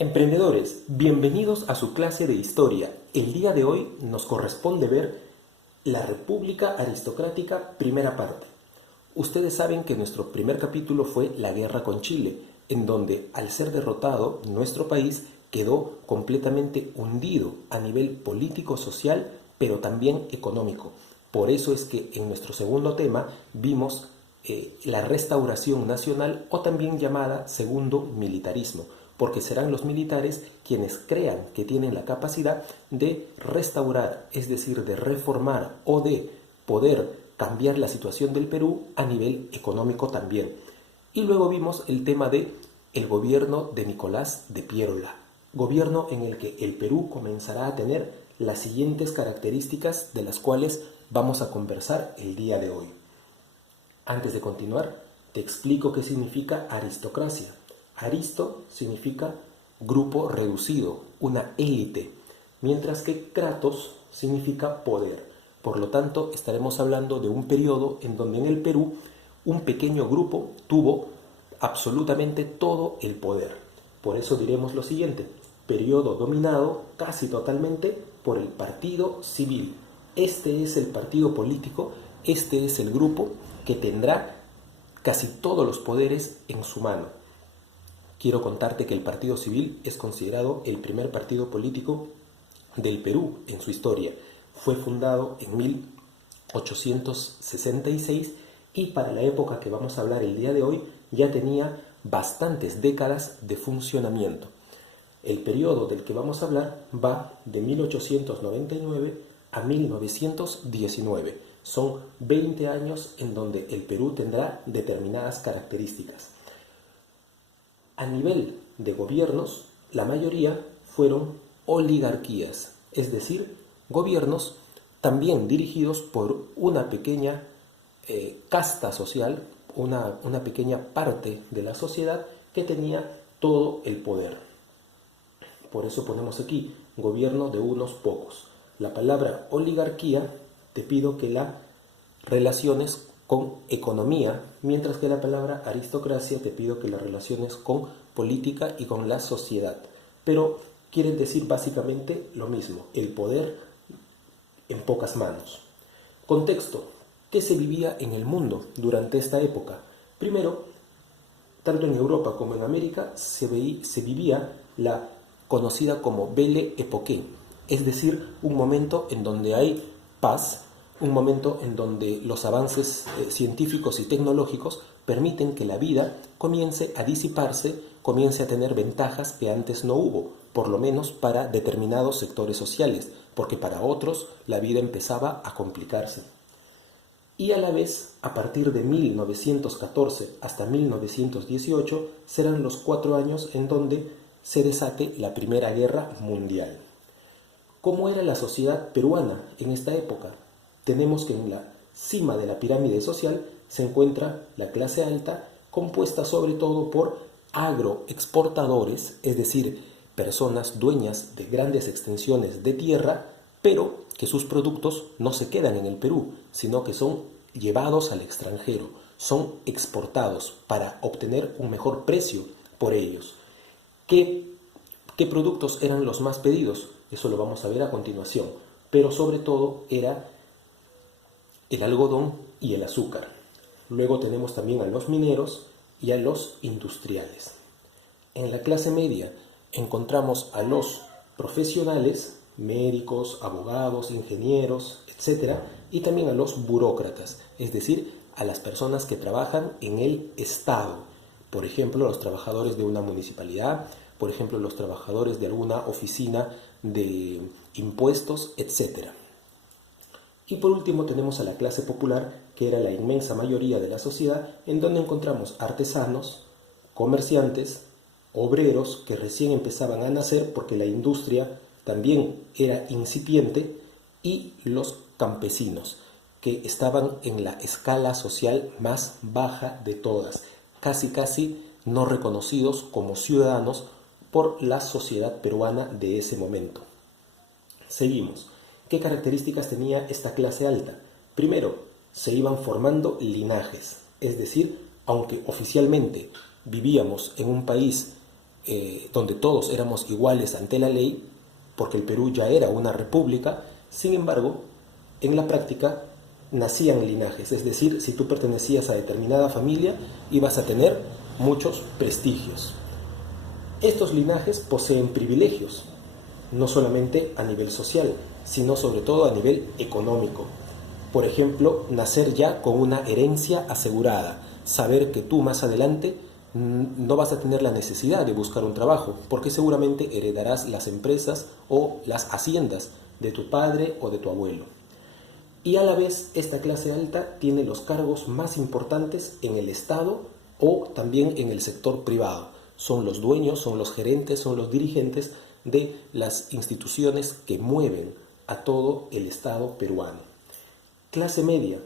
Emprendedores, bienvenidos a su clase de historia. El día de hoy nos corresponde ver la República Aristocrática, primera parte. Ustedes saben que nuestro primer capítulo fue la guerra con Chile, en donde al ser derrotado nuestro país quedó completamente hundido a nivel político-social, pero también económico. Por eso es que en nuestro segundo tema vimos la restauración nacional, o también llamada segundo militarismo, porque serán los militares quienes crean que tienen la capacidad de restaurar, es decir, de reformar o de poder cambiar la situación del Perú a nivel económico también. Y luego vimos el tema de el gobierno de Nicolás de Piérola, gobierno en el que el Perú comenzará a tener las siguientes características de las cuales vamos a conversar el día de hoy. Antes de continuar, te explico qué significa aristocracia. Aristo significa grupo reducido, una élite, mientras que kratos significa poder. Por lo tanto, estaremos hablando de un periodo en donde en el Perú un pequeño grupo tuvo absolutamente todo el poder. Por eso diremos lo siguiente: periodo dominado casi totalmente por el partido civil. Este es el partido político, este es el grupo que tendrá casi todos los poderes en su mano. Quiero contarte que el Partido Civil es considerado el primer partido político del Perú en su historia. Fue fundado en 1866 y para la época que vamos a hablar el día de hoy ya tenía bastantes décadas de funcionamiento. El periodo del que vamos a hablar va de 1899 a 1919. Son 20 años en donde el Perú tendrá determinadas características. A nivel de gobiernos, la mayoría fueron oligarquías, es decir, gobiernos también dirigidos por una pequeña casta social, una pequeña parte de la sociedad que tenía todo el poder. Por eso ponemos aquí gobierno de unos pocos. La palabra oligarquía te pido que la relaciones con economía, mientras que la palabra aristocracia te pido que la relaciones con política y con la sociedad. Pero quieren decir básicamente lo mismo, el poder en pocas manos. Contexto: ¿qué se vivía en el mundo durante esta época? Primero, tanto en Europa como en América se vivía la conocida como Belle Époque, es decir, un momento en donde hay paz, un momento en donde los avances científicos y tecnológicos permiten que la vida comience a disiparse, comience a tener ventajas que antes no hubo, por lo menos para determinados sectores sociales, porque para otros la vida empezaba a complicarse. Y a la vez, a partir de 1914 hasta 1918, serán los 4 años en donde se desate la Primera Guerra Mundial. ¿Cómo era la sociedad peruana en esta época? Tenemos que en la cima de la pirámide social se encuentra la clase alta, compuesta sobre todo por agroexportadores, es decir, personas dueñas de grandes extensiones de tierra, pero que sus productos no se quedan en el Perú, sino que son llevados al extranjero, son exportados para obtener un mejor precio por ellos. ¿Qué productos eran los más pedidos? Eso lo vamos a ver a continuación, pero sobre todo era el algodón y el azúcar. Luego tenemos también a los mineros y a los industriales. En la clase media encontramos a los profesionales, médicos, abogados, ingenieros, etc. Y también a los burócratas, es decir, a las personas que trabajan en el Estado. Por ejemplo, los trabajadores de una municipalidad, por ejemplo, los trabajadores de alguna oficina de impuestos, etc. Y por último tenemos a la clase popular, que era la inmensa mayoría de la sociedad, en donde encontramos artesanos, comerciantes, obreros que recién empezaban a nacer porque la industria también era incipiente, y los campesinos, que estaban en la escala social más baja de todas, casi no reconocidos como ciudadanos por la sociedad peruana de ese momento. Seguimos. ¿Qué características tenía esta clase alta? Primero, se iban formando linajes, es decir, aunque oficialmente vivíamos en un país donde todos éramos iguales ante la ley, porque el Perú ya era una república. Sin embargo, en la práctica nacían linajes, es decir, si tú pertenecías a determinada familia, ibas a tener muchos prestigios. Estos linajes poseen privilegios, no solamente a nivel social, sino sobre todo a nivel económico. Por ejemplo, nacer ya con una herencia asegurada, saber que tú más adelante no vas a tener la necesidad de buscar un trabajo, porque seguramente heredarás las empresas o las haciendas de tu padre o de tu abuelo. Y a la vez, esta clase alta tiene los cargos más importantes en el Estado o también en el sector privado. Son los dueños, son los gerentes, son los dirigentes de las instituciones que mueven a todo el Estado peruano. Clase media.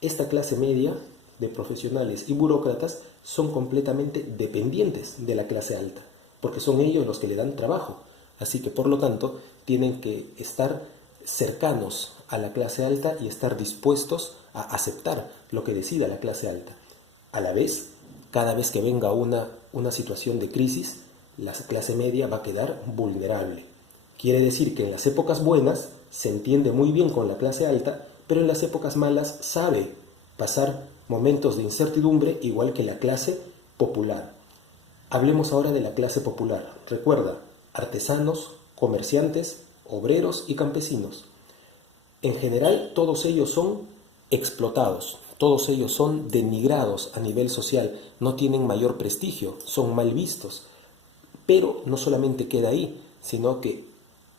Esta clase media de profesionales y burócratas son completamente dependientes de la clase alta, porque son ellos los que le dan trabajo. Así que, por lo tanto, tienen que estar cercanos a la clase alta y estar dispuestos a aceptar lo que decida la clase alta. A la vez, cada vez que venga una situación de crisis, la clase media va a quedar vulnerable. Quiere decir que en las épocas buenas se entiende muy bien con la clase alta, pero en las épocas malas sabe pasar momentos de incertidumbre igual que la clase popular. Hablemos ahora de la clase popular. Recuerda, artesanos, comerciantes, obreros y campesinos. En general, todos ellos son explotados, todos ellos son denigrados a nivel social, no tienen mayor prestigio, son mal vistos. Pero no solamente queda ahí, sino que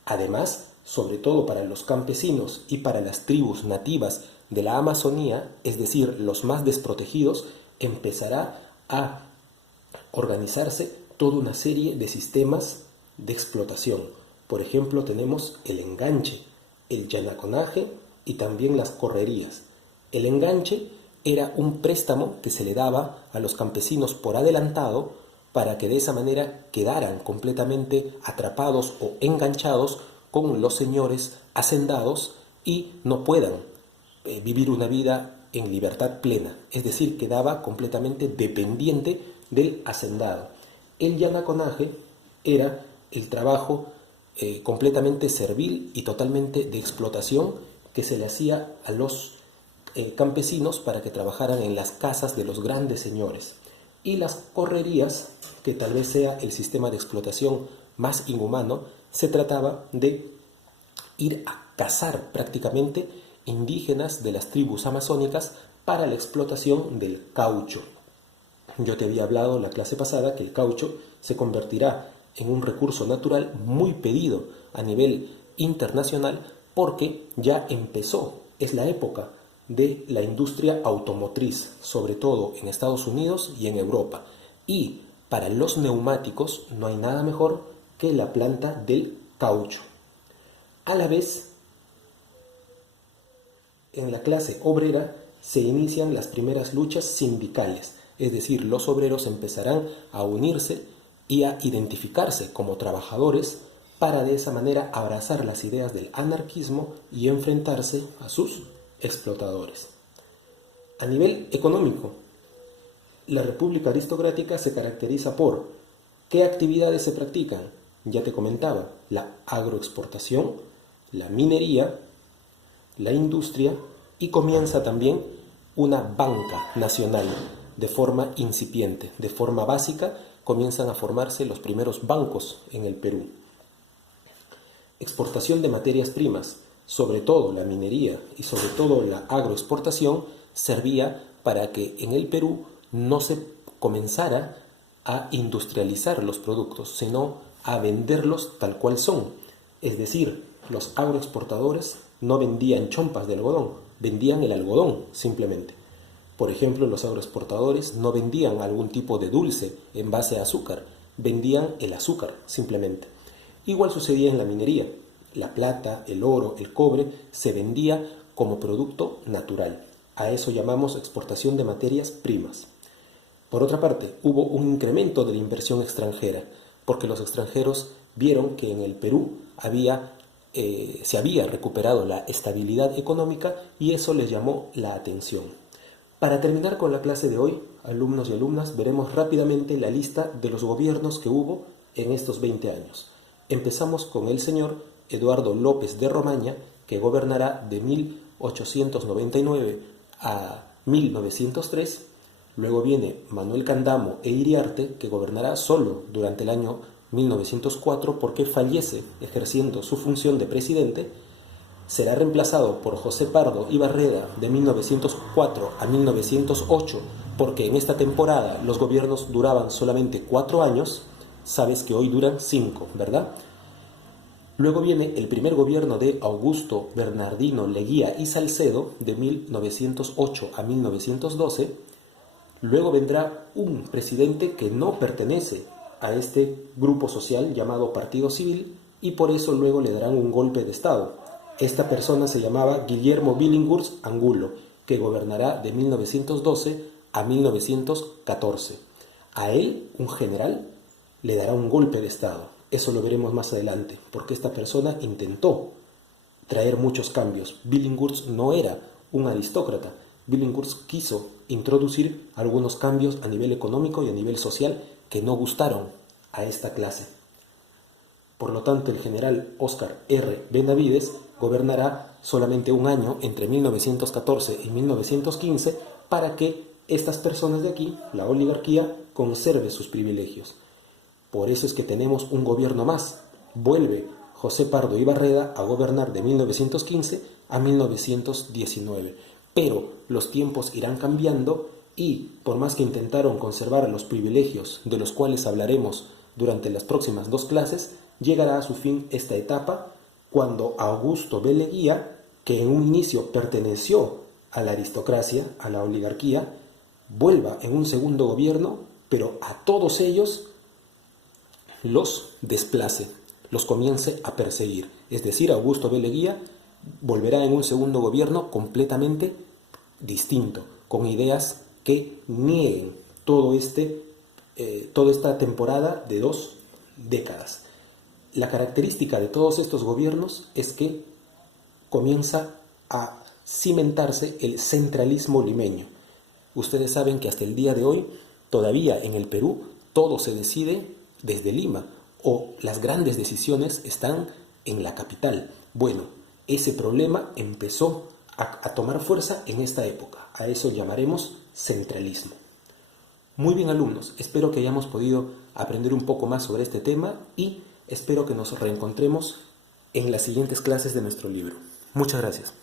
además, sobre todo para los campesinos y para las tribus nativas de la Amazonía, es decir, los más desprotegidos, empezará a organizarse toda una serie de sistemas de explotación. Por ejemplo, tenemos el enganche, el llanaconaje y también las correrías. El enganche era un préstamo que se le daba a los campesinos por adelantado para que de esa manera quedaran completamente atrapados o enganchados con los señores hacendados y no puedan vivir una vida en libertad plena, es decir, quedaba completamente dependiente del hacendado. El llanaconaje era el trabajo completamente servil y totalmente de explotación que se le hacía a los campesinos para que trabajaran en las casas de los grandes señores. Y las correrías, que tal vez sea el sistema de explotación más inhumano, se trataba de ir a cazar prácticamente indígenas de las tribus amazónicas para la explotación del caucho. Yo te había hablado en la clase pasada que el caucho se convertirá en un recurso natural muy pedido a nivel internacional porque ya empezó, es la época de la industria automotriz, sobre todo en Estados Unidos y en Europa. Y para los neumáticos no hay nada mejor que la planta del caucho. A la vez, en la clase obrera se inician las primeras luchas sindicales, es decir, los obreros empezarán a unirse y a identificarse como trabajadores para de esa manera abrazar las ideas del anarquismo y enfrentarse a sus explotadores. A nivel económico, la República Aristocrática se caracteriza por ¿qué actividades se practican? Ya te comentaba, la agroexportación, la minería, la industria y comienza también una banca nacional de forma incipiente, de forma básica, comienzan a formarse los primeros bancos en el Perú. Exportación de materias primas, sobre todo la minería y sobre todo la agroexportación, servía para que en el Perú no se comenzara a industrializar los productos, sino a venderlos tal cual son. Es decir, los agroexportadores no vendían chompas de algodón, vendían el algodón simplemente. Por ejemplo, los agroexportadores no vendían algún tipo de dulce en base a azúcar, vendían el azúcar simplemente. Igual sucedía en la minería. La plata, el oro, el cobre se vendía como producto natural. A eso llamamos exportación de materias primas. Por otra parte, hubo un incremento de la inversión extranjera, porque los extranjeros vieron que en el Perú se había recuperado la estabilidad económica y eso les llamó la atención. Para terminar con la clase de hoy, alumnos y alumnas, veremos rápidamente la lista de los gobiernos que hubo en estos 20 años. Empezamos con el señor Eduardo López de Romaña, que gobernará de 1899 a 1903. Luego viene Manuel Candamo e Iriarte, que gobernará solo durante el año 1904 porque fallece ejerciendo su función de presidente. Será reemplazado por José Pardo y Barreda de 1904 a 1908 porque en esta temporada los gobiernos duraban solamente 4 años. Sabes que hoy duran 5, ¿verdad? Luego viene el primer gobierno de Augusto Bernardino Leguía y Salcedo de 1908 a 1912. Luego vendrá un presidente que no pertenece a este grupo social llamado Partido Civil y por eso luego le darán un golpe de Estado. Esta persona se llamaba Guillermo Billinghurst Angulo, que gobernará de 1912 a 1914. A él, un general, le dará un golpe de Estado. Eso lo veremos más adelante, porque esta persona intentó traer muchos cambios. Billinghurst no era un aristócrata. Billinghurst quiso introducir algunos cambios a nivel económico y a nivel social que no gustaron a esta clase. Por lo tanto, el general Óscar R. Benavides gobernará solamente un año entre 1914 y 1915 para que estas personas de aquí, la oligarquía, conserve sus privilegios. Por eso es que tenemos un gobierno más. Vuelve José Pardo y Barreda a gobernar de 1915 a 1919. Pero los tiempos irán cambiando y, por más que intentaron conservar los privilegios de los cuales hablaremos durante las próximas 2 clases, llegará a su fin esta etapa cuando Augusto B. Leguía, que en un inicio perteneció a la aristocracia, a la oligarquía, vuelva en un segundo gobierno, pero a todos ellos los desplace, los comience a perseguir. Es decir, Augusto B. Leguía volverá en un segundo gobierno completamente distinto, con ideas que nieguen toda esta temporada de 2 décadas. La característica de todos estos gobiernos es que comienza a cimentarse el centralismo limeño. Ustedes saben que hasta el día de hoy, todavía en el Perú, todo se decide desde Lima, o las grandes decisiones están en la capital. Bueno, ese problema empezó a tomar fuerza en esta época. A eso llamaremos centralismo. Muy bien, alumnos, espero que hayamos podido aprender un poco más sobre este tema y espero que nos reencontremos en las siguientes clases de nuestro libro. Muchas gracias.